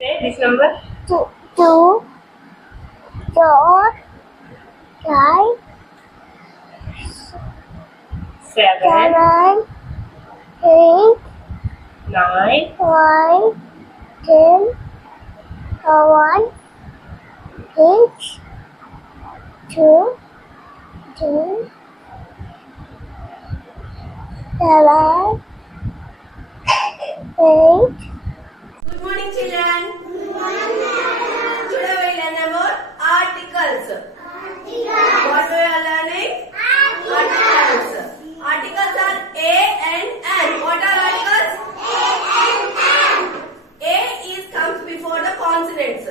Say this number. Two, four, five, 7, 7, 8, 9, 9, 10, 11, 8, 2, 2, 7, 8. Good morning, children. Good morning, madam. Today we learn about articles. What we are learning? Articles. Articles are A and N. What are articles? A and N. A is comes before the consonants.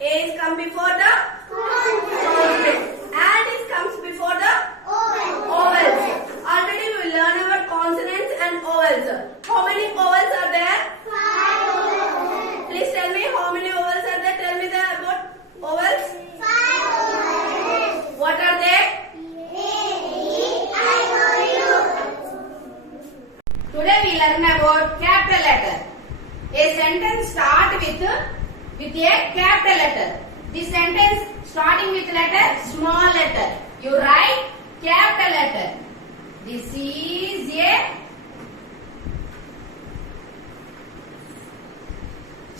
A is come before the consonants. And is comes before the vowels. Already we learn about consonants and vowels. How many vowels are there? Please tell me how many vowels are there. Tell me about vowels. 5 vowels. What are they? Today we learn about capital letter. A sentence start with a capital letter. This sentence starting with letter small letter. You write capital letter. This is a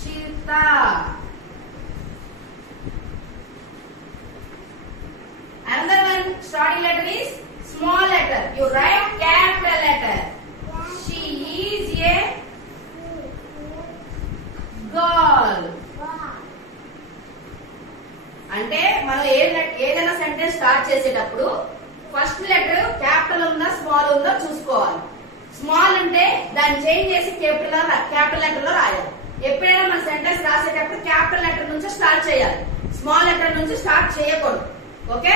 cheetah. Another one starting letter is small letter. You write capital letter. She is a girl. అంటే మనం ఏదైనా sentence start చేసేటప్పుడు first letter capital ఉందా small ఉందా చూసుకోవాలి. Small ఉంటే దాన్ని change చేసి క్యాపిటల్ లెటర్ లో రాయాలి. ఎప్పుడైనా మన సెంటెన్స్ రాసేటప్పుడు క్యాపిటల్ లెటర్ నుంచి స్టార్ట్ చేయాలి. స్మాల్ లెటర్ నుంచి స్టార్ట్ చేయకూడదు. ఓకే.